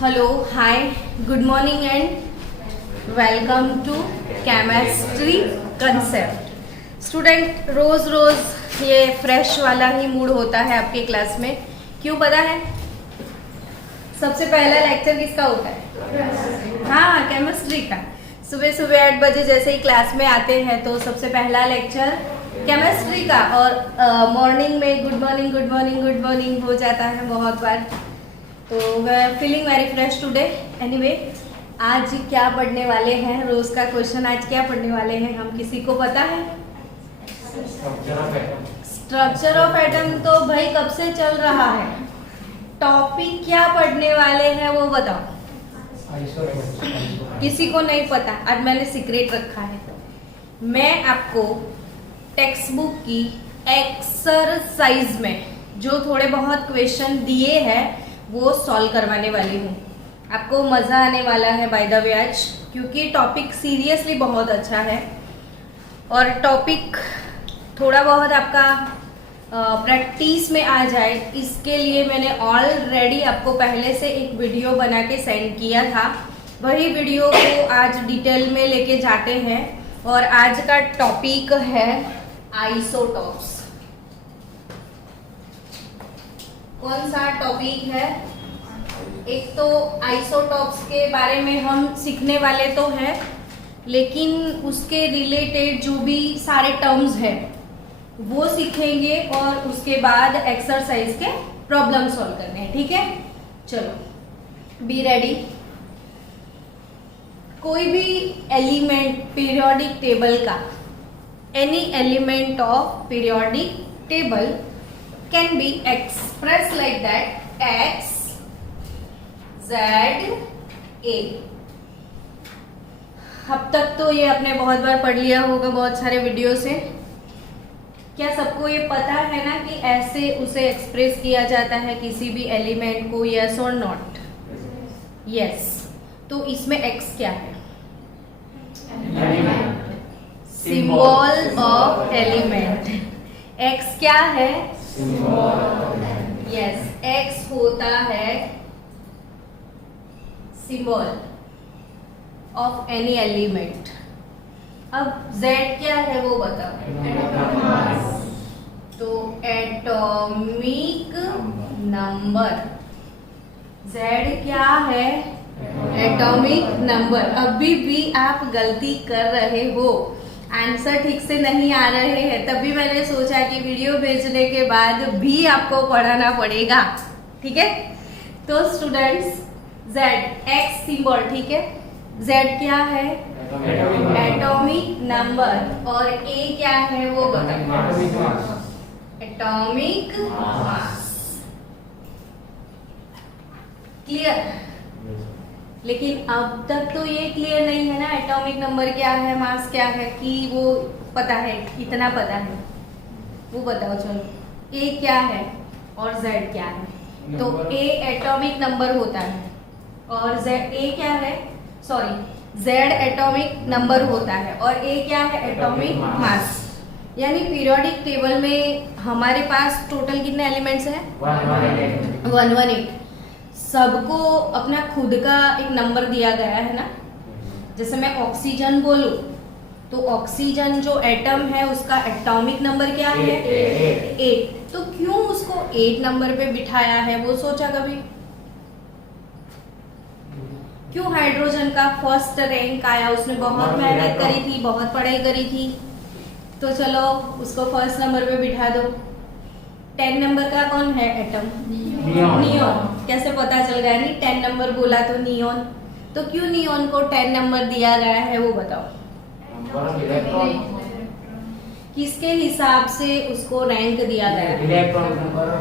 Hello, hi, good morning and welcome to chemistry concept. Student, रोज रोज ये fresh वाला ही मूड होता है आपके क्लास में, क्यों पता है? सबसे पहला लेक्चर किसका होता है? हाँ, केमिस्ट्री का। सुबह सुबह 8 बजे जैसे ही क्लास में आते हैं तो सबसे पहला लेक्चर केमिस्ट्री का, और मॉर्निंग में good morning good morning good morning हो जाता है बहुत बार। तो we are feeling very fresh today. Anyway, आज क्या पढ़ने वाले हैं? रोज का क्वेश्चन, आज क्या पढ़ने वाले हैं हम किसी को पता है? स्ट्रक्चर ऑफ एटम तो भाई कब से चल रहा है। टॉपिक क्या पढ़ने वाले हैं वो बताओ। किसी को नहीं पता, आज मैंने सीक्रेट रखा है। मैं आपको टेक्स्ट बुक की एक्सरसाइज में जो थोड़े बहुत क्वेश्चन दिए हैं वो सॉल्व करवाने वाली हूँ। आपको मज़ा आने वाला है बाय द वे आज, क्योंकि टॉपिक सीरियसली बहुत अच्छा है और टॉपिक थोड़ा बहुत आपका प्रैक्टिस में आ जाए, इसके लिए मैंने ऑलरेडी आपको पहले से एक वीडियो बना के सेंड किया था। वही वीडियो को आज डिटेल में लेके जाते हैं और आज का टॉपिक है आइसोटॉप्स। कौन सा टॉपिक है? एक तो आइसोटॉप्स के बारे में हम सीखने वाले तो हैं, लेकिन उसके रिलेटेड जो भी सारे टर्म्स हैं वो सीखेंगे और उसके बाद एक्सरसाइज के प्रॉब्लम सॉल्व करने हैं। ठीक है, चलो बी रेडी। कोई भी एलिमेंट पीरियोडिक टेबल का, any element of periodic table can be expressed like that x z a। अब तक तो ये आपने बहुत बार पढ़ लिया होगा बहुत सारे वीडियो से। क्या सबको ये पता है ना कि ऐसे उसे एक्सप्रेस किया जाता है किसी भी एलिमेंट को, यस और नॉट? यस। तो इसमें x क्या है? Symbol of element. x क्या है? यस, x होता है सिंबल ऑफ एनी एलिमेंट। अब z क्या है वो बताओ। तो एटॉमिक नंबर। z क्या है? Atomic number. अभी भी आप गलती कर रहे हो, आंसर ठीक से नहीं आ रहे हैं, तभी मैंने सोचा कि वीडियो भेजने के बाद भी आपको पढ़ाना पड़ेगा। ठीक है, तो स्टूडेंट्स, z x सिंबल, ठीक है। z क्या है? Atomic number. और a क्या है वो बताओ। Atomic mass. क्लियर? लेकिन अब तक तो ये क्लियर नहीं है ना, एटॉमिक नंबर क्या है, मास क्या है, कि वो पता है, इतना पता है वो बताओ। चलो ए क्या है और जेड क्या है? तो ए एटॉमिक नंबर होता है और जेड, ए क्या है, सॉरी, जेड एटॉमिक नंबर होता है और ए क्या है? Atomic mass. यानी पीरियोडिक टेबल में हमारे पास टोटल कितने एलिमेंट्स हैं? 118। सबको अपना खुद का एक नंबर दिया गया है ना। जैसे मैं ऑक्सीजन बोलूं तो ऑक्सीजन जो एटम है उसका एटॉमिक नंबर क्या है? 8। तो क्यों उसको 8 नंबर पे बिठाया है वो सोचा कभी? क्यों हाइड्रोजन का फर्स्ट रैंक आया? उसने बहुत मेहनत करी थी, बहुत पढ़ाई करी थी, तो चलो उसको फर्स्ट नंबर पे बिठा दो। 10 नंबर का कौन है एटम? नियॉन। कैसे पता चल गया? नहीं, 10 नंबर बोला तो नियॉन। तो क्यों नियॉन को 10 नंबर दिया गया है वो बताओ। किसके हिसाब से उसको रैंक दिया गया है?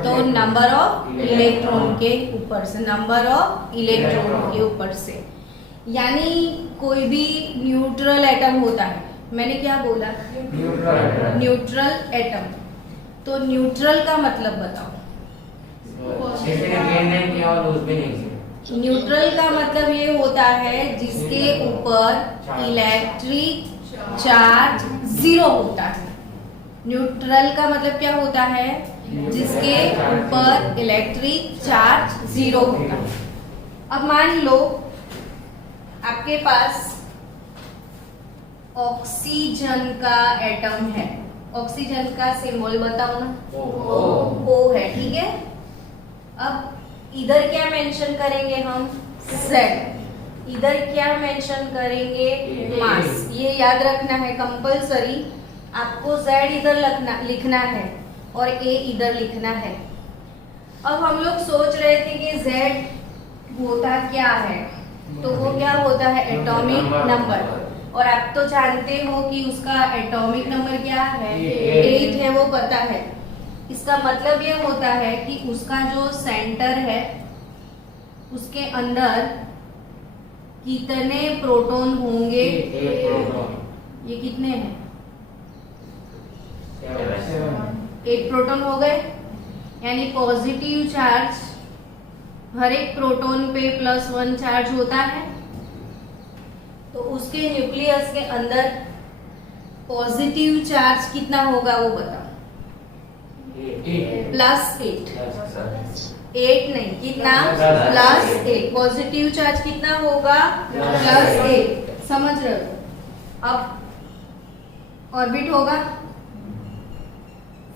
तो नंबर ऑफ इलेक्ट्रॉन के ऊपर से, नंबर ऑफ इलेक्ट्रॉन के ऊपर से। यानी कोई भी न्यूट्रल एटम होता है। मैंने क्या बोला? Neutral atom. तो न्यूट्रल का मतलब बताओ। न्यूट्रल का मतलब ये होता है जिसके ऊपर इलेक्ट्रिक चार्ज 0 होता है। न्यूट्रल का मतलब क्या होता है? जिसके ऊपर इलेक्ट्रिक चार्ज 0 होता है। अब मान लो आपके पास ऑक्सीजन का एटम है, ऑक्सीजन का सिंबल बताओ ना, O है, ठीक है। अब इधर क्या मेंशन करेंगे हम, Z, इधर क्या मेंशन करेंगे, मास। ये याद रखना है कंपलसरी, आपको Z इधर लिखना है और A इधर लिखना है। अब हम लोग सोच रहे थे कि Z होता क्या है, तो वो क्या होता है, एटॉमिक नंबर। और आप तो जानते हो कि उसका एटॉमिक नंबर क्या है, 8 है, वो पता है। इसका मतलब ये होता है कि उसका जो सेंटर है उसके अंदर कितने प्रोटॉन होंगे, ये कितने हैं, 8 प्रोटॉन हो गए। यानी पॉजिटिव चार्ज हर एक प्रोटॉन पे +1 चार्ज होता है, तो उसके न्यूक्लियस के अंदर पॉजिटिव चार्ज कितना होगा वो बताओ, +8। 8 नहीं, कितना, +8। पॉजिटिव चार्ज कितना होगा, +8। समझ रहे हो। अब ऑर्बिट होगा,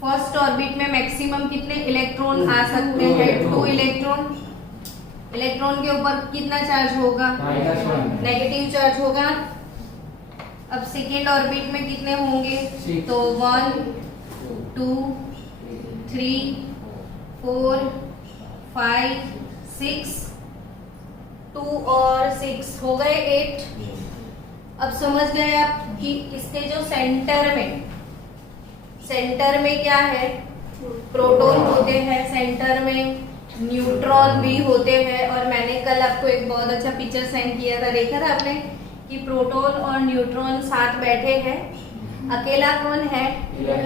फर्स्ट ऑर्बिट में मैक्सिमम कितने इलेक्ट्रॉन आ सकते हैं, 2 इलेक्ट्रॉन। इलेक्ट्रॉन के ऊपर कितना चार्ज होगा, नेगेटिव चार्ज होगा। अब सेकेंड ऑर्बिट में कितने होंगे, तो 1 2 3 4 5 6, 2 और 6 हो गए 8। अब समझ गए आप कि इसके जो सेंटर में क्या है, प्रोटॉन होते हैं, सेंटर में न्यूट्रॉन भी होते हैं। और मैंने कल आपको एक बहुत अच्छा पिक्चर सेंड किया था, देखा था आपने कि प्रोटॉन और न्यूट्रॉन साथ बैठे हैं, अकेला कौन है,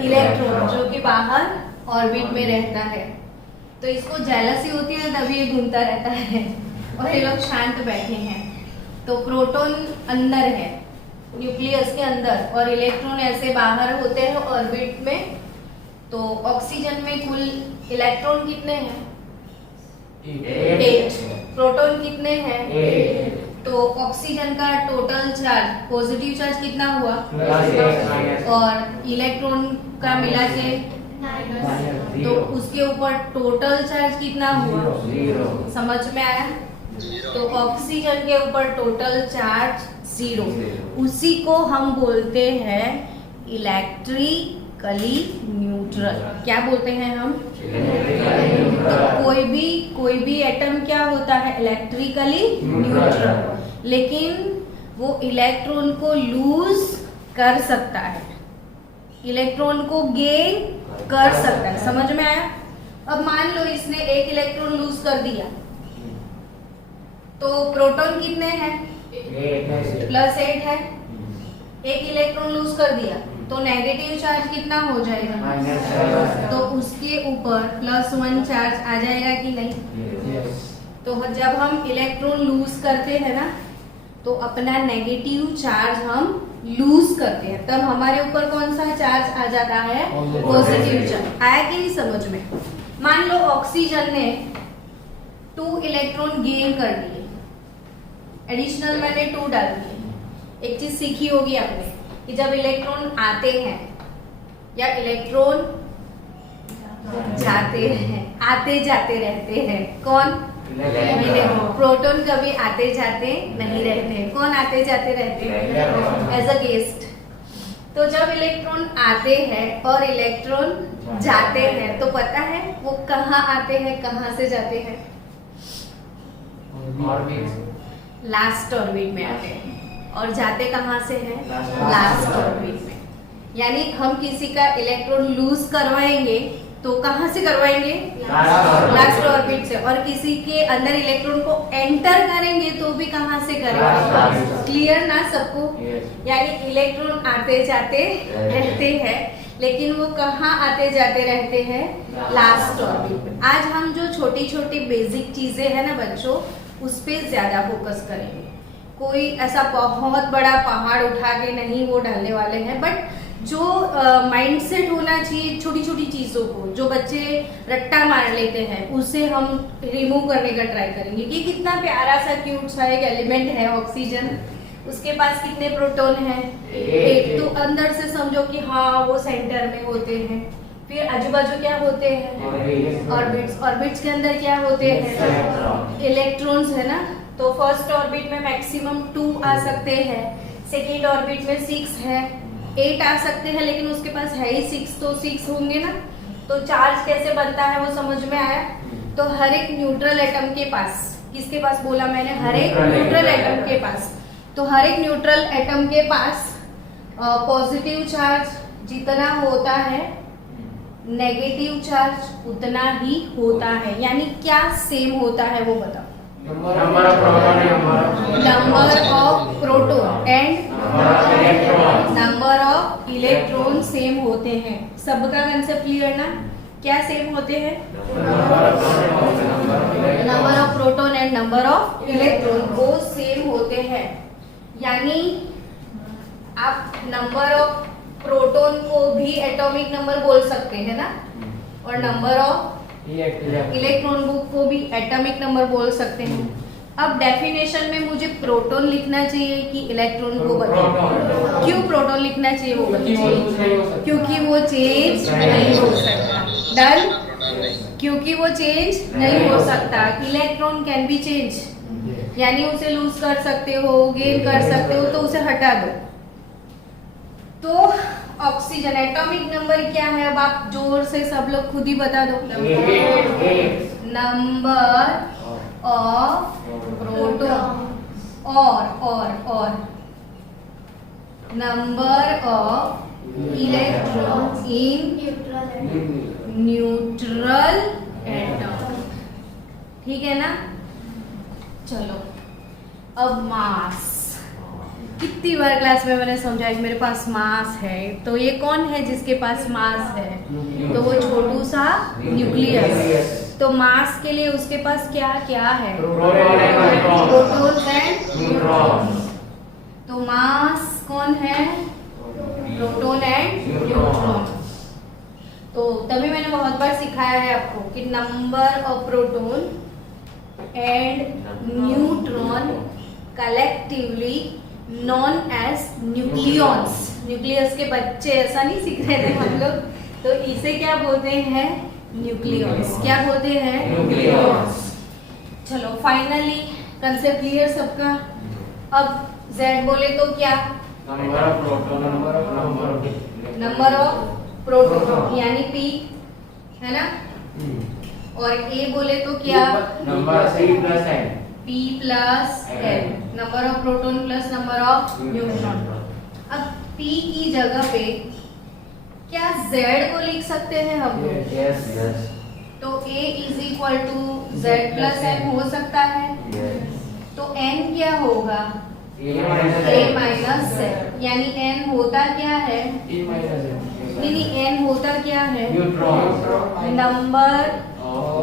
इलेक्ट्रॉन, जो कि बाहर ऑर्बिट में रहता है। तो इसको जेलसी होती है तभी ये घूमता रहता है और ये लोग शांत बैठे हैं। तो प्रोटॉन अंदर है न्यूक्लियस के अंदर और इलेक्ट्रॉन ऐसे बाहर होते हैं ऑर्बिट में। तो ऑक्सीजन में कुल इलेक्ट्रॉन कितने हैं, 8। प्रोटॉन कितने हैं, 8। तो ऑक्सीजन का टोटल चार्ज, पॉजिटिव चार्ज कितना हुआ, और इलेक्ट्रॉन का मिला के, तो उसके ऊपर टोटल चार्ज कितना हुआ, 0। समझ में आया। तो ऑक्सीजन के ऊपर टोटल चार्ज 0, उसी को हम बोलते हैं इलेक्ट्रिकली न्यूट्रल। क्या बोलते हैं हम, तो कोई भी एटम क्या होता है, इलेक्ट्रिकली न्यूट्रल, लेकिन वो इलेक्ट्रॉन को लूज कर सकता है, इलेक्ट्रॉन को गेन कर सकता है। समझ में आया। अब मान लो इसने एक इलेक्ट्रॉन लूज कर दिया, तो प्रोटॉन कितने हैं, +8 है। एक इलेक्ट्रॉन लूज कर दिया तो नेगेटिव चार्ज कितना हो जाएगा, तो उसके ऊपर +1 चार्ज आ जाएगा कि नहीं। तो जब हम इलेक्ट्रॉन लूज करते हैं ना, तो अपना नेगेटिव चार्ज हम लूज करते हैं, तब हमारे ऊपर कौन सा चार्ज आ जाता है, पॉजिटिव चार्ज। आया कि नहीं समझ में। मान लो ऑक्सीजन ने 2 इलेक्ट्रॉन गेन कर दिए, एडिशनल मैंने 2 डाल दिए। एक चीज सीखी होगी आपने कि जब इलेक्ट्रॉन आते हैं या इलेक्ट्रॉन जाते हैं, आते जाते रहते हैं, कौन, प्रोटॉन कभी आते जाते नहीं रहते। कौन आते जाते रहते हैं, एज अ गेस्ट। तो जब इलेक्ट्रॉन आते हैं और इलेक्ट्रॉन जाते हैं, तो पता है वो कहाँ आते हैं, कहाँ से जाते हैं, लास्ट ऑर्बिट में आते हैं। और जाते कहाँ से हैं, लास्ट ऑर्बिट में। यानी हम किसी का इलेक्ट्रॉन लूज करवाएंगे तो कहाँ से करवाएंगे, लास्ट ऑर्बिट से। और किसी के अंदर इलेक्ट्रॉन को एंटर करेंगे तो भी कहाँ से करेंगे। क्लियर ना सबको। यानी इलेक्ट्रॉन आते जाते रहते हैं, लेकिन वो कहाँ आते जाते रहते हैं, लास्ट ऑर्बिट में। आज हम जो छोटी छोटी बेसिक चीजें हैं ना बच्चों, उस पे ज्यादा फोकस करेंगे। कोई ऐसा बहुत बड़ा पहाड़ उठा के नहीं वो डालने वाले हैं, बट जो माइंडसेट होना चाहिए छोटी छोटी चीजों को, जो बच्चे रट्टा मार लेते हैं, उसे हम रिमूव करने का ट्राई करेंगे कि कितना प्यारा सा क्यूट सा एक एलिमेंट है ऑक्सीजन, उसके पास कितने प्रोटॉन हैं, 8। तो अंदर से समझो कि हाँ वो सेंटर में होते हैं। फिर आजू बाजू क्या होते हैं, ऑर्बिट्स। ऑर्बिट्स के अंदर क्या होते हैं, इलेक्ट्रॉन्स है ना। तो फर्स्ट ऑर्बिट में मैक्सिमम 2 आ सकते हैं, सेकेंड ऑर्बिट में 6 है, 8 आ सकते हैं, लेकिन उसके पास है ही 6, तो 6 होंगे ना। तो चार्ज कैसे बनता है वो समझ में आया। तो हर एक न्यूट्रल एटम के पास, किसके पास बोला मैंने, हर एक न्यूट्रल एटम के पास। तो हर एक न्यूट्रल एटम के पास पॉजिटिव चार्ज जितना होता है, नेगेटिव चार्ज उतना ही होता है। यानी क्या सेम होता है वो बताओ। Number of proton and number of electron same होते हैं। सबका कंसेप्ट क्लियर ना, क्या सेम होते हैं, number of proton and number of electron वो सेम होते हैं। यानी आप नंबर ऑफ प्रोटॉन को भी एटॉमिक नंबर बोल सकते हैं ना, और नंबर ऑफ इलेक्ट्रॉन को भी एटॉमिक नंबर बोल सकते हैं। अब डेफिनेशन में मुझे प्रोटॉन लिखना चाहिए कि इलेक्ट्रॉन को बताओ। क्यों प्रोटॉन लिखना चाहिए वो बताइए। क्योंकि वो चेंज नहीं हो सकता। डन, क्योंकि वो चेंज नहीं हो सकता। इलेक्ट्रॉन कैन बी चेंज, यानी उसे लूज कर सकते हो, गेन कर सकते हो, तो उसे हटा दो। तो ऑक्सीजन एटॉमिक नंबर क्या है, अब आप जोर से सब लोग खुद ही बता दो। नंबर ऑफ प्रोटॉन और number of electron in neutral atom. ठीक है ना। चलो अब मास। कितनी बार क्लास में मैंने समझाया कि मेरे पास मास है, तो ये कौन है जिसके पास मास है, तो वो छोटू सा न्यूक्लियस। तो मास के लिए उसके पास क्या क्या है, प्रोटॉन एंड न्यूट्रॉन। तो मास कौन है, प्रोटॉन एंड न्यूट्रॉन। तो तभी मैंने बहुत बार सिखाया है आपको कि number of proton and neutron collectively known as nucleons. Nucleus के बच्चे ऐसा नहीं सीख रहे थे हम लोग, तो इसे क्या बोलते हैं, न्यूक्लियॉन्स। क्या बोलते हैं, न्यूक्लियॉन्स। चलो फाइनली कंसेप्ट क्लियर सबका। अब Z बोले तो क्या, number of proton, number of proton यानी P है ना। और A बोले तो क्या, number C plus N, P plus N, number of proton plus number of neutron. अब P की जगह पे क्या Z को लिख सकते हैं हम लोग, यस यस। तो A is equal to Z plus N हो सकता है। तो N क्या होगा, A माइनस Z, यानी N होता क्या है, नहीं N होता क्या है, neutron, number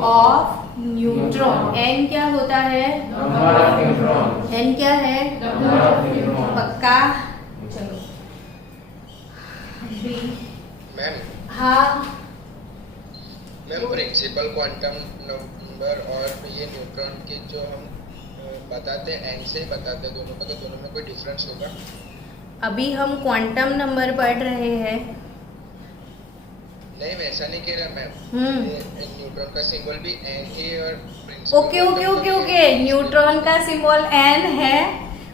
of neutron. N क्या होता है, नंबर ऑफ न्यूट्रॉन। N क्या है, नंबर ऑफ न्यूट्रॉन। पक्का। चलो B। मैम हाँ मैम प्रिंसिपल क्वांटम नंबर और ये न्यूट्रॉन के जो हम बताते हैं एन से बताते हैं दोनों को, तो दोनों में कोई डिफरेंस होगा। अभी हम क्वांटम नंबर पढ़ रहे हैं। नहीं मैं ऐसा नहीं कह रहा मैम, न्यूट्रॉन का सिंबल भी एन ही और ओके न्यूट्रॉन का सिंबल n है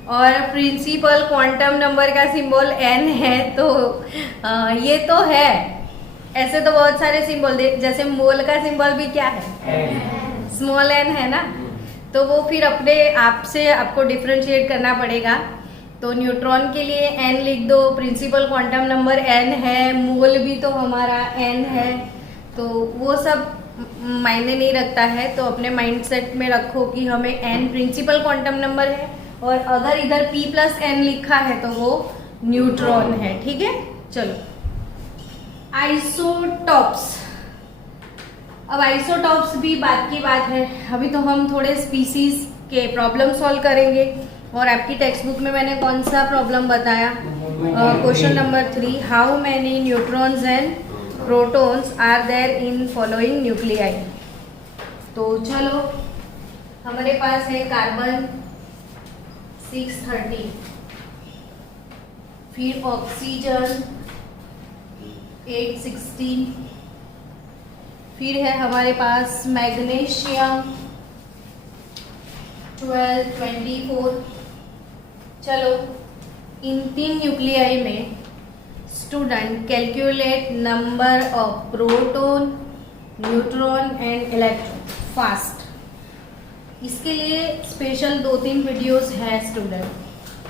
और प्रिंसिपल क्वांटम नंबर का सिंबल n है। तो ये तो है। ऐसे तो बहुत सारे सिंबल, जैसे मोल का सिंबल भी क्या है, स्मॉल n है ना। तो वो फिर अपने आप से आपको डिफरेंशिएट करना पड़ेगा। तो न्यूट्रॉन के लिए n लिख दो, प्रिंसिपल क्वांटम नंबर n है, मोल भी तो हमारा n है। तो वो सब मायने नहीं रखता है। तो अपने माइंडसेट में रखो कि हमें n प्रिंसिपल क्वांटम नंबर है, और अगर इधर p प्लस n लिखा है तो वो न्यूट्रॉन है। ठीक है। चलो आइसोटॉप्स। अब आइसोटॉप्स भी बात की बात है। अभी तो हम थोड़े स्पीसीज के प्रॉब्लम सॉल्व करेंगे। और आपकी टेक्स्ट बुक में मैंने कौन सा प्रॉब्लम बताया, question number 3, how many neutrons and protons are there in following nuclei. तो चलो, हमारे पास है कार्बन 630, फिर ऑक्सीजन 816, फिर है हमारे पास मैग्नीशियम 1224। चलो, इन 3 न्यूक्लियाई में student calculate number of proton, neutron and electron fast. इसके लिए स्पेशल 2-3 वीडियोस है स्टूडेंट,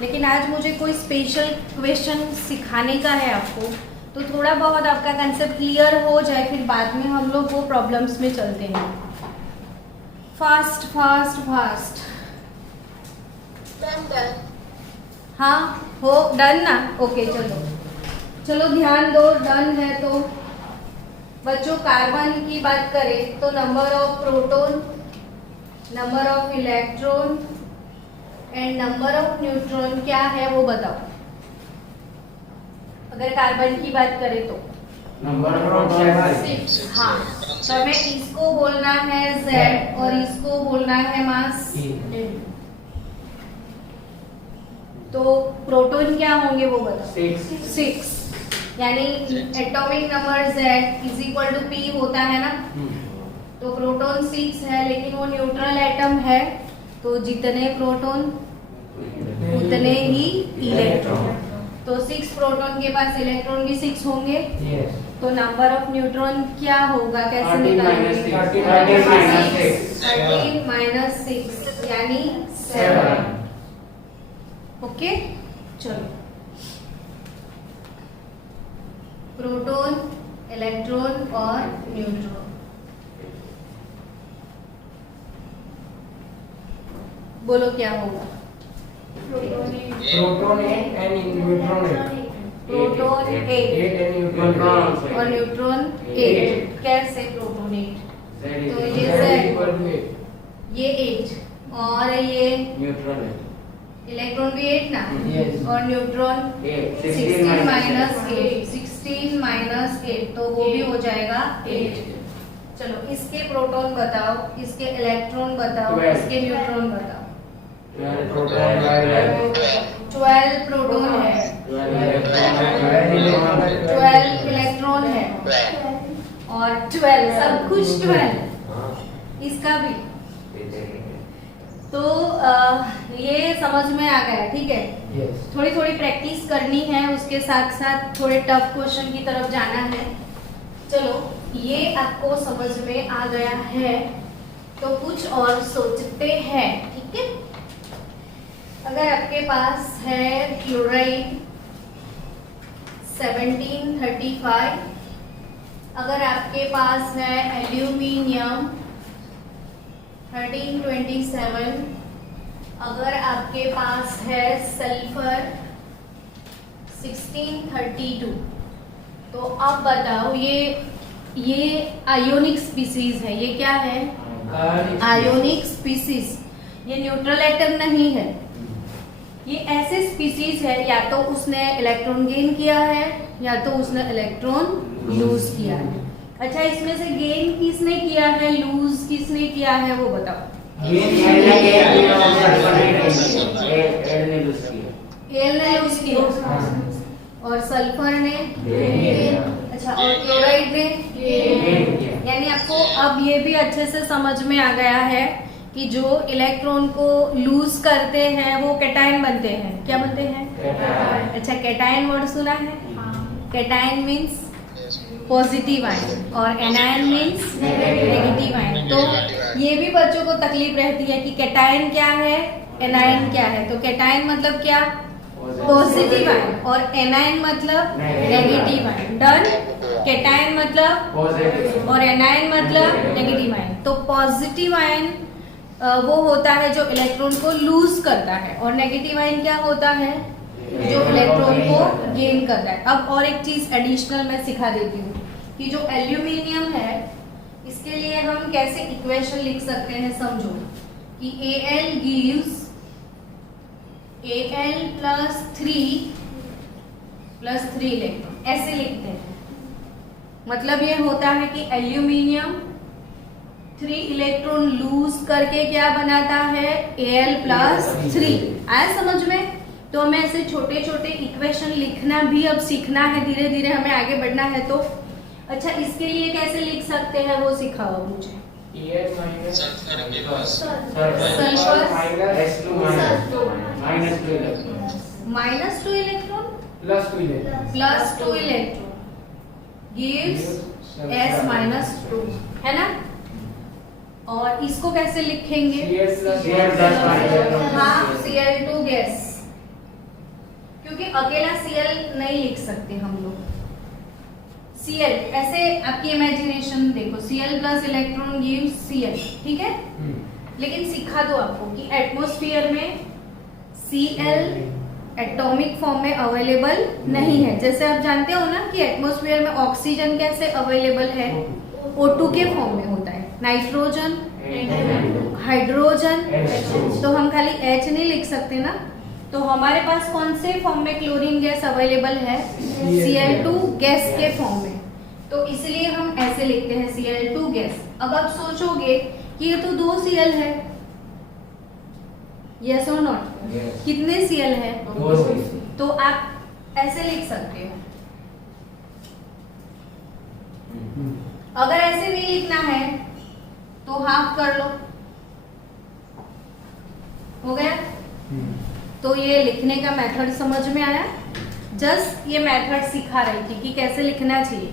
लेकिन आज मुझे कोई स्पेशल क्वेश्चन सिखाने का है आपको, तो थोड़ा बहुत आपका कंसेप्ट क्लियर हो जाए, फिर बाद में हम लोग वो प्रॉब्लम्स में चलते हैं। Fast fast fast. हाँ, हो डन ना? ओके, चलो चलो ध्यान दो, डन है। तो बच्चों, कार्बन की बात करें तो number of proton, number of electron and number of neutron क्या है वो बताओ। अगर कार्बन की बात करें तो नंबर प्रोटॉन है 6। हाँ, तो हमें इसको बोलना है Z और इसको बोलना है मास N। तो प्रोटॉन क्या होंगे वो बताओ। 6, यानी atomic number Z is equal to P होता है ना। तो प्रोटॉन 6 है, लेकिन वो न्यूट्रल एटम है, तो जितने प्रोटॉन उतने ही इलेक्ट्रॉन। तो 6 प्रोटॉन के पास इलेक्ट्रॉन भी 6 होंगे। तो नंबर ऑफ न्यूट्रॉन क्या होगा, कैसे निकालेंगे? 13 माइनस 6 यानी 7। ओके, चलो, प्रोटॉन, इलेक्ट्रॉन और न्यूट्रॉन। बोलो क्या होगा? Proton 8 and neutron 8। प्रोटॉन 8 और न्यूट्रॉन 8। कैसे प्रोटॉन 8? तो ये 8 और ये न्यूट्रॉन इलेक्ट्रॉन भी 8 ना। Yes. और न्यूट्रॉन 16 माइनस 8, 16 माइनस 8, तो वो भी हो जाएगा 8। चलो, इसके प्रोटॉन बताओ, इसके इलेक्ट्रॉन बताओ, 12. इसके न्यूट्रॉन बताओ। 12 प्रोटॉन 12 प्रोटॉन है, 12 इलेक्ट्रॉन है और 12 सब कुछ 12 इसका भी। तो ये समझ में आ गया, ठीक है। थोड़ी थोड़ी प्रैक्टिस करनी है, उसके साथ साथ थोड़े टफ क्वेश्चन की तरफ जाना है। चलो, ये आपको समझ में आ गया है, तो कुछ और सोचते हैं, ठीक है। अगर आपके पास है फ्लोराइड 1735, अगर आपके पास है एल्यूमिनियम 1327, अगर आपके पास है सल्फर 1632, तो अब बताओ, ये आयोनिक स्पीसीज है। ये क्या है? Ionic species. ये न्यूट्रल एटम नहीं है, ये ऐसे स्पीसीज है, या तो उसने इलेक्ट्रॉन गेन किया है या तो उसने इलेक्ट्रॉन लूज किया है। अच्छा, इसमें से गेन किसने किया है, लूज किसने किया है, वो बताओ। एल ने लूज किया और सल्फर ने, अच्छा, और क्लोराइड ने। यानी आपको अब ये भी अच्छे से समझ में आ गया है कि जो इलेक्ट्रॉन को लूज करते हैं वो कैटायन बनते हैं। क्या बनते हैं? अच्छा, कैटायन वर्ड सुना है? कैटायन मीन्स पॉजिटिव आयन और एनायन मीन्स नेगेटिव आयन। तो ये भी बच्चों को तकलीफ रहती है कि कैटायन क्या है, एनायन क्या है। तो कैटायन मतलब क्या? पॉजिटिव आयन, और एनायन मतलब नेगेटिव आयन। डन। कैटायन मतलब पॉजिटिव और एनायन मतलब नेगेटिव आयन। तो पॉजिटिव आयन वो होता है जो इलेक्ट्रॉन को लूज करता है, और नेगेटिव आयन क्या होता है? जो इलेक्ट्रॉन को गेन करता है। अब और एक चीज एडिशनल मैं सिखा देती हूँ कि जो एल्यूमिनियम है, इसके लिए हम कैसे इक्वेशन लिख सकते हैं, समझो कि Al gives Al plus 3 +3 electron, ऐसे लिखते हैं। मतलब ये होता है कि एल्यूमिनियम 3 इलेक्ट्रॉन लूज करके क्या बनाता है, Al+3। आया समझ में? तो हमें ऐसे छोटे छोटे इक्वेशन लिखना भी अब सीखना है, धीरे धीरे हमें आगे बढ़ना है। तो अच्छा, इसके लिए कैसे लिख सकते हैं वो सिखाओ मुझे। सल्फर के पास sulphur -2 electron -2 electron +2 electron +2 electron gives S-2 है ना। और इसको कैसे लिखेंगे? हाँ, Cl2 गैस, क्योंकि अकेला Cl नहीं लिख सकते हम लोग। Cl ऐसे आपकी इमेजिनेशन देखो, Cl plus electron gives Cl, ठीक है। लेकिन सिखा दो आपको कि एटमॉस्फेयर में Cl एटॉमिक फॉर्म में अवेलेबल नहीं है। जैसे आप जानते हो ना कि एटमॉस्फेयर में ऑक्सीजन कैसे अवेलेबल है, O2 के फॉर्म में होता है, नाइट्रोजन, हाइड्रोजन। तो हम खाली H नहीं लिख सकते ना, तो हमारे पास कौन से फॉर्म में क्लोरीन गैस अवेलेबल है, Cl2 गैस के फॉर्म में। तो इसलिए हम ऐसे लिखते हैं Cl2 गैस। अब आप सोचोगे कि ये तो 2 Cl है, यस और नॉट? कितने Cl है? तो आप ऐसे लिख सकते हो। अगर ऐसे नहीं लिखना है तो हाफ कर लो, हो गया। तो ये लिखने का मेथड समझ में आया? जस्ट ये मेथड सिखा रही थी कि कैसे लिखना चाहिए।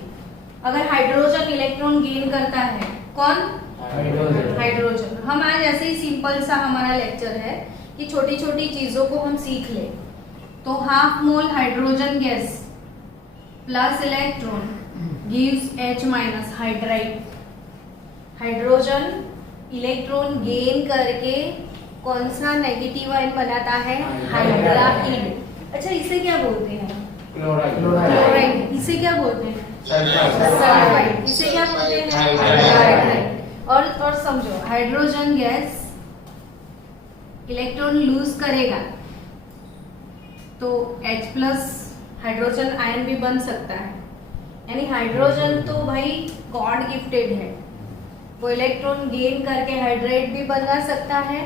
अगर हाइड्रोजन इलेक्ट्रॉन गेन करता है, कौन? हाइड्रोजन। हम आज ऐसे ही सिंपल सा हमारा लेक्चर है कि छोटी छोटी चीजों को हम सीख ले। तो half mole hydrogen gas plus electron gives H- hydride. Hydrogen electron gain करके कौन सा नेगेटिव आयन बनाता है, हाइड्राइड। अच्छा, इसे क्या बोलते हैं? क्लोराइड। इसे क्या बोलते हैं? सल्फाइड। इसे क्या बोलते हैं? हाइड्राइड। और समझो, हाइड्रोजन गैस इलेक्ट्रॉन लूज करेगा तो H+ हाइड्रोजन आयन भी बन सकता है। यानी हाइड्रोजन तो भाई गॉड गिफ्टेड है, वो इलेक्ट्रॉन गेन करके हाइड्राइड भी बना सकता है,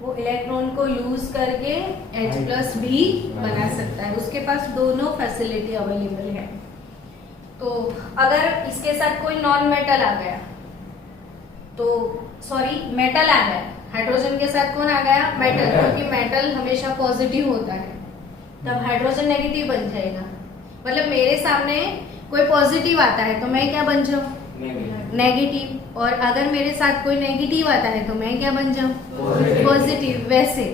वो इलेक्ट्रॉन को लूज करके H+ भी बना सकता है। उसके पास दोनों फैसिलिटी अवेलेबल है। तो अगर इसके साथ कोई नॉन मेटल आ गया, तो सॉरी मेटल आ गया, हाइड्रोजन के साथ कौन आ गया? मेटल। क्योंकि मेटल हमेशा पॉजिटिव होता है, तब हाइड्रोजन नेगेटिव बन जाएगा। मतलब मेरे सामने कोई पॉजिटिव आता है तो मैं क्या बन जाऊं? नेगेटिव। और अगर मेरे साथ कोई नेगेटिव आता है तो मैं क्या बन जाऊं? पॉजिटिव। वैसे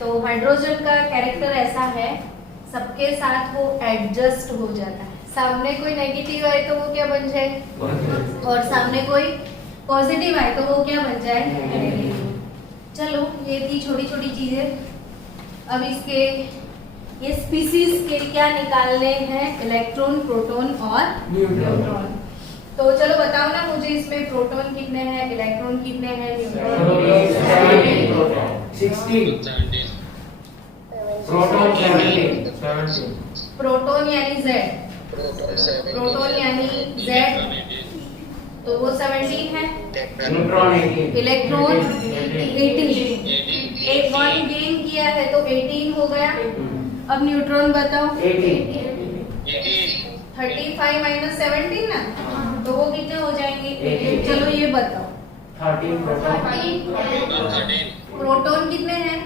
तो हाइड्रोजन का कैरेक्टर ऐसा है, सबके साथ वो एडजस्ट हो जाता है। सामने कोई नेगेटिव आए तो वो क्या बन जाए, और सामने कोई पॉजिटिव आए तो वो क्या बन जाए, नेगेटिव। चलो, ये थी छोटी छोटी चीजें। अब इसके ये स्पीसीज के क्या निकालने हैं, इलेक्ट्रॉन, प्रोटॉन और न्यूट्रॉन। तो चलो बताओ ना मुझे, इसमें प्रोटॉन कितने हैं, इलेक्ट्रॉन कितने हैं, न्यूट्रॉन? 16 प्रोटॉन यानी Z, प्रोटॉन प्रोटॉन यानी Z, तो वो 17 है। इलेक्ट्रॉन 18, एक 1 गेन किया है तो 18 हो गया। अब न्यूट्रॉन बताओ। 35 माइनस 17 ना, तो वो कितने हो जाएंगे? चलो ये बताओ। 13 प्रोटॉन कितने हैं?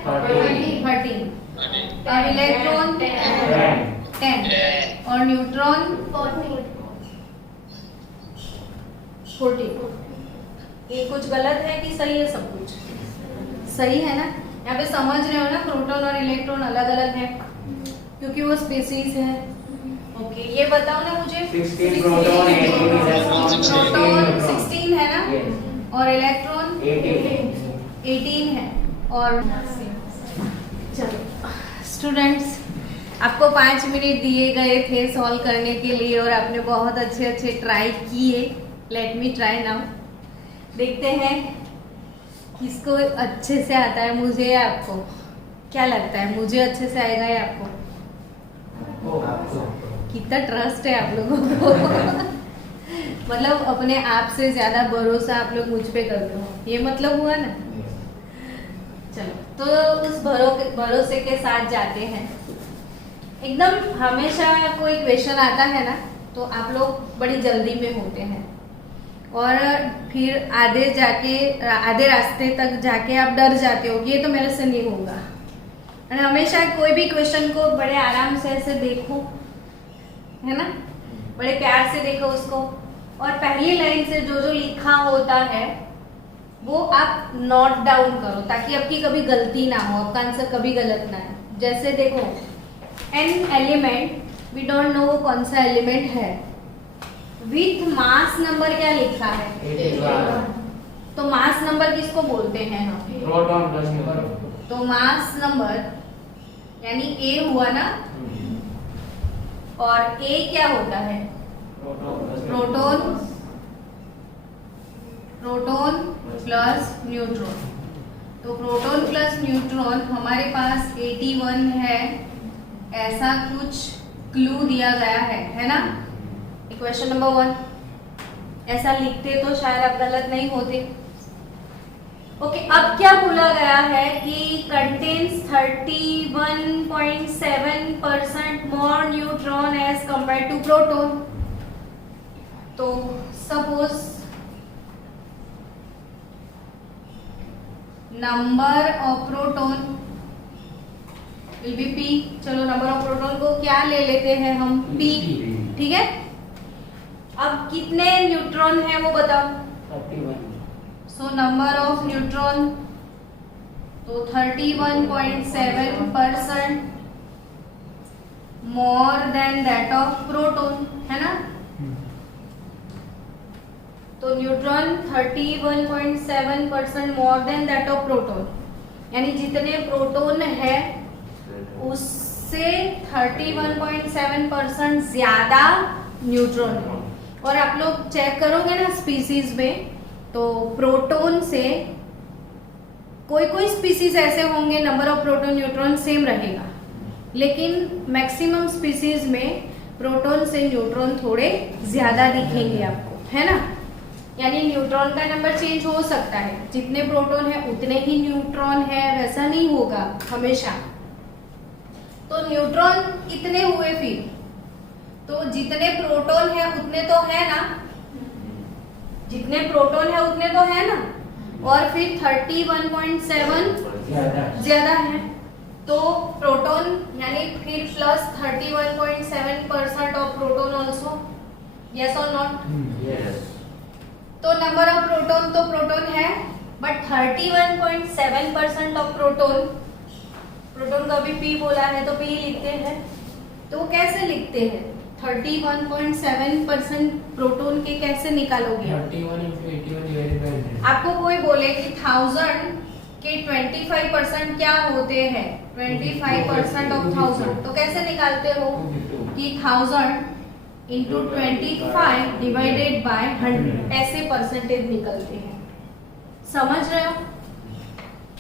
13। और इलेक्ट्रॉन 10 और न्यूट्रॉन 14। ये कुछ गलत है कि सही है? सब कुछ सही है ना। यहाँ पे समझ रहे हो ना, प्रोटॉन और इलेक्ट्रॉन अलग अलग है क्योंकि वो स्पीसीज है। ओके, ये बताओ ना मुझे। 16 प्रोटॉन, 18 प्रोटॉन 16 है ना, और इलेक्ट्रॉन 18 है। और चलो स्टूडेंट्स, आपको 5 मिनट दिए गए थे सॉल्व करने के लिए और आपने बहुत अच्छे अच्छे ट्राई किए। Let me try now. देखते हैं किसको अच्छे से आता है, मुझे या आपको? क्या लगता है, मुझे अच्छे से आएगा या आपको? कितना ट्रस्ट है आप लोगों को मतलब अपने आप से ज्यादा भरोसा आप लोग मुझ पे करते हो, ये मतलब हुआ ना। चलो तो उस भरोसे के साथ जाते हैं। एकदम हमेशा कोई क्वेश्चन आता है ना तो आप लोग बड़ी जल्दी में होते हैं और फिर आधे रास्ते तक जाके आप डर जाते हो कि ये तो मेरे से नहीं होगा। और हमेशा कोई भी क्वेश्चन को बड़े आराम से ऐसे देखो, है ना, बड़े प्यार से देखो उसको, और पहली लाइन से जो जो लिखा होता है वो आप नोट डाउन करो ताकि आपकी कभी गलती ना हो, आपका आंसर कभी गलत ना है। जैसे देखो an element, we don't know वो कौन सा एलिमेंट है, विथ मास नंबर क्या लिखा है, 81। तो मास नंबर किसको बोलते हैं हम, प्रोटॉन प्लस न्यूट्रॉन। तो मास नंबर यानी ए हुआ ना, और ए क्या होता है, प्रोटॉन प्लस न्यूट्रॉन। तो प्रोटॉन प्लस न्यूट्रॉन हमारे पास 81 है, ऐसा कुछ क्लू दिया गया है ना। क्वेश्चन नंबर 1 ऐसा लिखते तो शायद आप गलत नहीं होते। ओके, अब क्या बोला गया है कि contains 31.7% more neutron as compared to proton. तो suppose number of proton will be P. चलो नंबर ऑफ प्रोटॉन को क्या ले लेते हैं हम, पी, ठीक है। अब कितने न्यूट्रॉन है वो बताओ, 31। सो नंबर ऑफ न्यूट्रॉन तो 31.7% more than that of proton, है ना। तो neutron 31.7% more than that of proton, यानी जितने प्रोटॉन है उससे 31.7% ज्यादा न्यूट्रॉन है। और आप लोग चेक करोगे ना स्पीसीज में, तो प्रोटॉन से कोई स्पीसीज ऐसे होंगे number of proton neutron same रहेगा, लेकिन मैक्सिमम स्पीसीज में प्रोटॉन से न्यूट्रॉन थोड़े ज्यादा दिखेंगे आपको, है ना। यानी न्यूट्रॉन का नंबर चेंज हो सकता है, जितने प्रोटॉन है उतने ही न्यूट्रॉन है, वैसा नहीं होगा हमेशा। तो न्यूट्रॉन कितने हुए फिर, तो जितने प्रोटॉन है उतने तो है ना, जितने प्रोटॉन है उतने तो है ना, और फिर 31.7 ज्यादा है, तो प्रोटॉन यानी फिर plus 31.7% of proton also, yes और नॉट। तो नंबर ऑफ प्रोटॉन तो प्रोटॉन है, बट 31.7% ऑफ प्रोटॉन का भी पी बोला है तो पी लिखते हैं। तो कैसे लिखते हैं, 31.7% प्रोटॉन के कैसे निकालोगे, 31 × 81 डिवाइडेड बाय 100। आपको कोई बोले कि 1000 के 25% क्या होते हैं, 25% ऑफ 1000, तो कैसे निकालते हो कि 1000 इंटू 25 डिवाइडेड बाय 100, ऐसे परसेंटेज निकलते हैं, समझ रहे हो।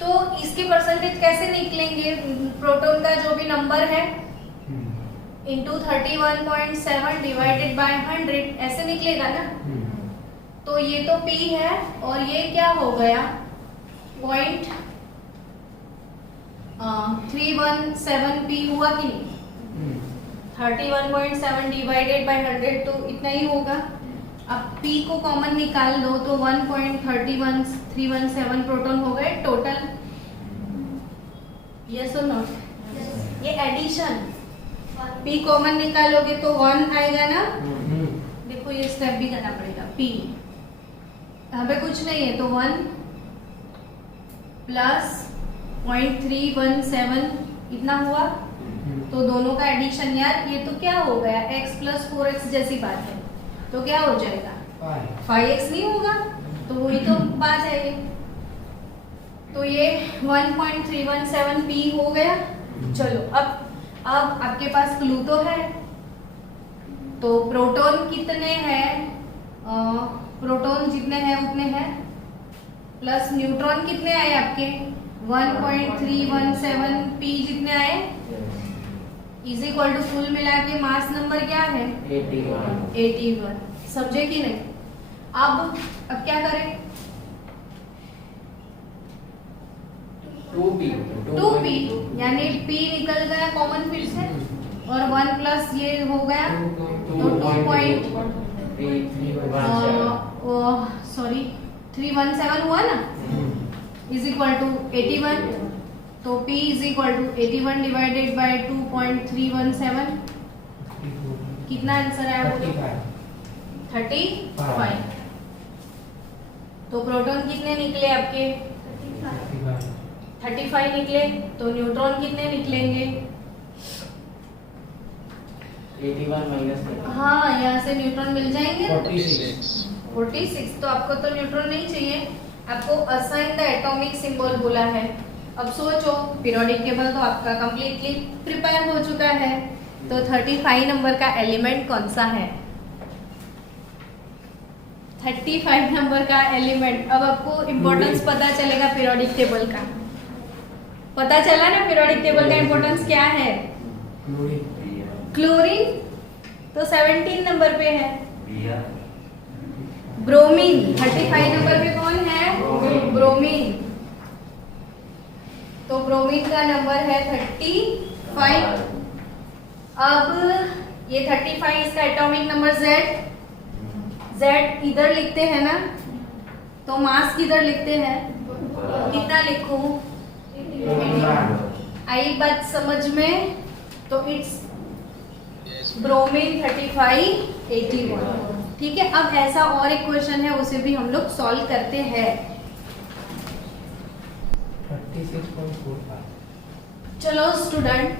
तो इसके परसेंटेज कैसे निकलेंगे, प्रोटॉन का जो भी नंबर है इंटू 31.7 डिवाइडेड बाय 100, ऐसे निकलेगा ना। तो ये तो P है और ये क्या हो गया, 0.317 P हुआ कि नहीं। 31.7 डिवाइडेड बाय 100 तो इतना ही होगा। अब P को कॉमन निकाल दो तो 1.317 प्रोटॉन हो गए टोटल, यस और नॉट। ये एडिशन, P कॉमन निकालोगे तो 1 आएगा ना। देखो ये स्टेप भी करना पड़ेगा, P यहाँ पे कुछ नहीं है तो 1 प्लस 0.317 इतना हुआ, तो दोनों का एडिशन, यार ये तो क्या हो गया, x प्लस 4x जैसी बात है, तो क्या हो जाएगा 5x नहीं होगा, तो वही तो बात है ये। तो ये 1.317 P हो गया। चलो अब आपके पास क्लू तो है, तो प्रोटॉन कितने हैं, प्रोटॉन जितने हैं उतने हैं, प्लस न्यूट्रॉन कितने आए आपके 1.317 P जितने आए, इज इक्वल टू कुल मिला के मास नंबर क्या है 81 81। समझे कि नहीं? अब क्या करें? 2p 2p यानी p निकल गया कॉमन फिर से और 1 प्लस ये हो गया सॉरी 317 हुआ ना, इज इक्वल टू 81। तो p is equal to 81 divided by 2.317 कितना आंसर आया? 35। तो प्रोटॉन कितने निकले आपके? 35 निकले। तो न्यूट्रॉन कितने निकलेंगे? 81 माइनस हाँ, यहाँ से न्यूट्रॉन मिल जाएंगे 46 46। तो आपको तो न्यूट्रॉन नहीं चाहिए, आपको असाइन द एटॉमिक सिंबल बोला है। अब सोचो, पीरियोडिक टेबल तो आपका कंप्लीटली प्रिपेयर हो चुका है, तो 35 नंबर का एलिमेंट कौन सा है? 35 नंबर का एलिमेंट। अब आपको इम्पोर्टेंस पता चलेगा पीरियोडिक टेबल का। पता चला ना पीरियोडिक टेबल का इम्पोर्टेंस क्या है? क्लोरीन तो 17 नंबर पे है। ब्रोमीन 35 नंबर पे कौन है? ब्रोमीन। तो ब्रोमीन का नंबर है 35। अब ये 35 इसका एटॉमिक नंबर Z इधर लिखते हैं ना, तो मास किधर लिखते हैं? कितना लिखूं? आई बात समझ में? तो इट्स ब्रोमीन 35 81। ठीक है, अब ऐसा और एक क्वेश्चन है, उसे भी हम लोग सॉल्व करते हैं। 36.45 चलो student,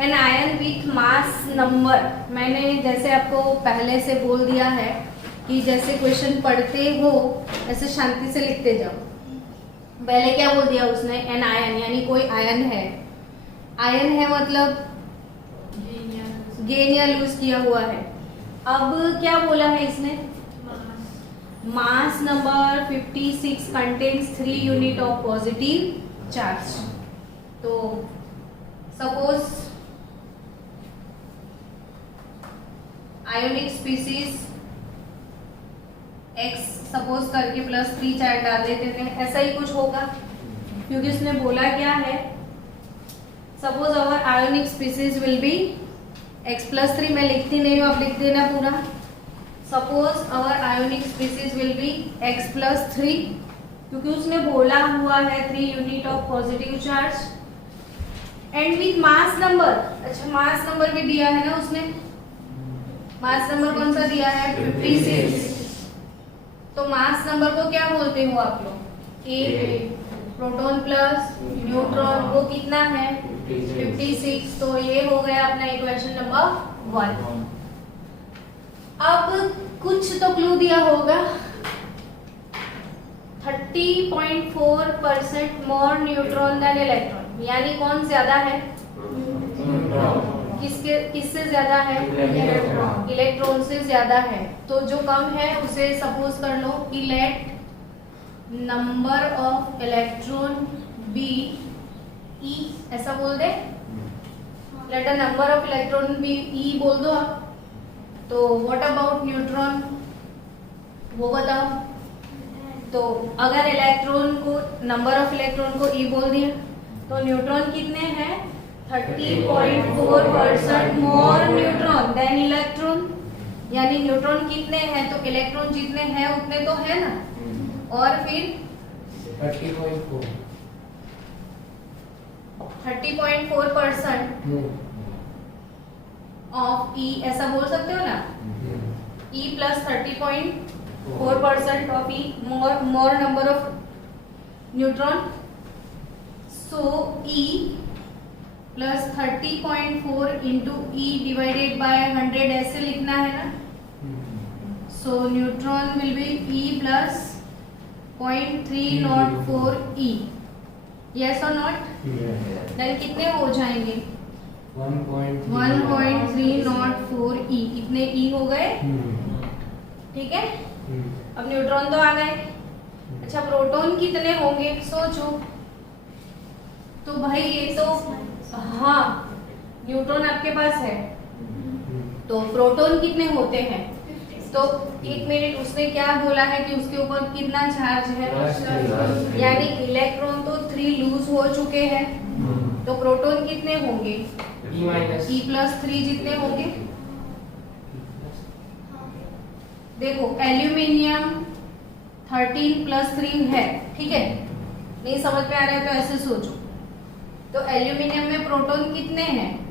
an ion with mass number, मैंने जैसे आपको पहले से बोल दिया है कि जैसे क्वेश्चन पढ़ते हो ऐसे शांति से लिखते जाओ। पहले क्या बोल दिया उसने? एन आयन यानी कोई आयन है। आयन है मतलब गेन या लूज किया हुआ है। अब क्या बोला है इसने? Mass number 56 contains 3 unit of positive charge. तो suppose ionic species X suppose करके +3 चार्ज डाल देते थे, ऐसा ही कुछ होगा, क्योंकि उसने बोला क्या है? Suppose our ionic species will be X+3। मैं लिखती नहीं हूँ, आप लिख देना पूरा। Suppose our ionic species will be X+3, क्योंकि उसने बोला हुआ है 3 unit of positive charge and with mass number. अच्छा, मास नंबर भी दिया है ना उसने। मास नंबर कौन सा दिया है? 56। तो मास नंबर को क्या बोलते हो आप लोग? A। प्रोटॉन प्लस न्यूट्रॉन वो कितना है? 56। तो ये हो गया अपना इक्वेशन नंबर 1। अब कुछ तो क्लू दिया होगा। 30.4% मोर न्यूट्रॉन देन इलेक्ट्रॉन, यानी कौन ज्यादा है? किससे ज्यादा है? इलेक्ट्रॉन से ज्यादा है। तो जो कम है उसे सपोज कर लो कि let number of electron be E, ऐसा बोल दे। Let the number of electron be E बोल दो आप। तो व्हाट अबाउट न्यूट्रॉन, वो बताओ। तो अगर इलेक्ट्रॉन को, नंबर ऑफ इलेक्ट्रॉन को ई बोल दिया, तो न्यूट्रॉन कितने हैं? 30.4% मोर न्यूट्रॉन देन इलेक्ट्रॉन, यानी न्यूट्रॉन कितने हैं तो इलेक्ट्रॉन जितने हैं उतने तो है ना। और फिर 30.4% ऑफ ई, ऐसा बोल सकते हो ना। E plus 30.4% of e more number of neutron. So e plus 30.4 into e divided by 100, ऐसे लिखना है ना। So neutron will be e plus 0.304 e. Yes और नॉट? देन कितने हो जाएंगे? 1.304 ई। इतने ई हो गए, ठीक है। अब न्यूट्रॉन तो आ गए। अच्छा, प्रोटॉन कितने होंगे सोचो। तो भाई ये तो, हाँ, न्यूट्रॉन आपके पास है, तो प्रोटॉन कितने होते हैं? तो एक मिनट, उसने क्या बोला है कि उसके ऊपर कितना चार्ज है? यानी इलेक्ट्रॉन तो 3 लूज हो चुके हैं, तो प्रोटॉन कितने होंगे? E+3 जितने होंगे। देखो एल्यूमिनियम 13+3 है, ठीक है? नहीं समझ में आ रहा है तो ऐसे सोचो, तो एल्यूमिनियम में प्रोटॉन कितने हैं?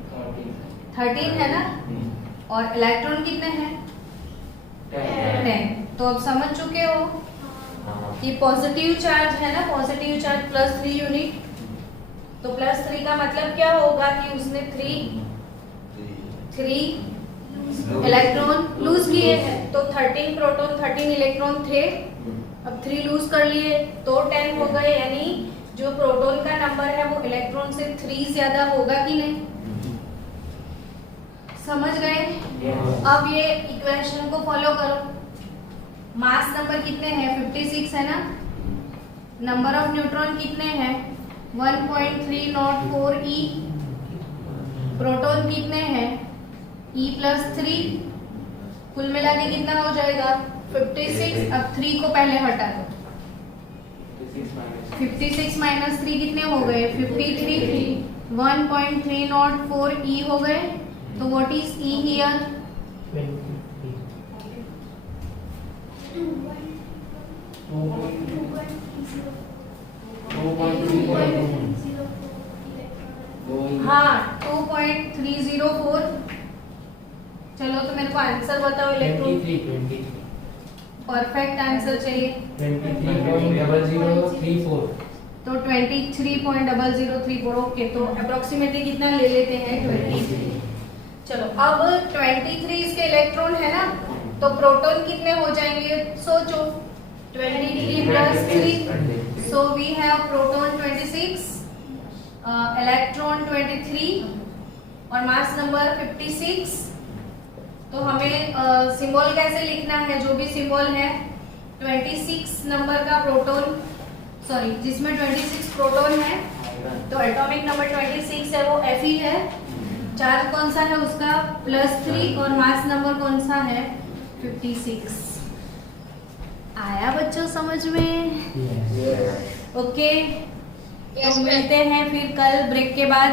13 है ना, और इलेक्ट्रॉन कितने हैं? 10। तो अब समझ चुके हो कि पॉजिटिव चार्ज है ना, पॉजिटिव चार्ज +3 यूनिट, तो +3 का मतलब क्या होगा कि उसने 3 इलेक्ट्रॉन लूज किए हैं, तो 13 प्रोटॉन 13 इलेक्ट्रॉन थे, अब 3 लूज कर लिए तो 10 हो गए, यानी जो प्रोटॉन का नंबर है वो इलेक्ट्रॉन से 3 ज्यादा होगा कि नहीं? समझ गए? अब ये इक्वेशन को फॉलो करो। मास नंबर कितने हैं? 56 है ना। नंबर ऑफ न्यूट्रॉन कितने हैं? 1.304 E। प्रोटॉन कितने हैं? E+3। कुल मिला के कितना हो जाएगा? 56। अब 3 को पहले हटा दो, 56 - 3 कितने हो गए? 53। 1.304 E हो गए, तो व्हाट इज E हियर? 2.304। हाँ 2.304। चलो तो मेरे को आंसर बताओ इलेक्ट्रॉन। 23 परफेक्ट आंसर चाहिए। 23.0034। तो 23.0034। ओके, तो अप्रोक्सीमेटली कितना ले लेते हैं? 23। चलो अब 23 इसके इलेक्ट्रॉन है ना, तो प्रोटॉन कितने हो जाएंगे? सोचो, 23 + 3, so we have proton 26, electron 23 और मास नंबर 56। तो हमें सिंबल कैसे लिखना है? जो भी सिंबल है 26 नंबर का प्रोटॉन, सॉरी जिसमें 26 प्रोटॉन है, तो एटॉमिक नंबर 26 है वो Fe है। चार्ज कौन सा है उसका? +3, और मास नंबर कौन सा है? 56। आया बच्चों समझ में? ओके, तो मिलते हैं फिर कल ब्रेक के बाद।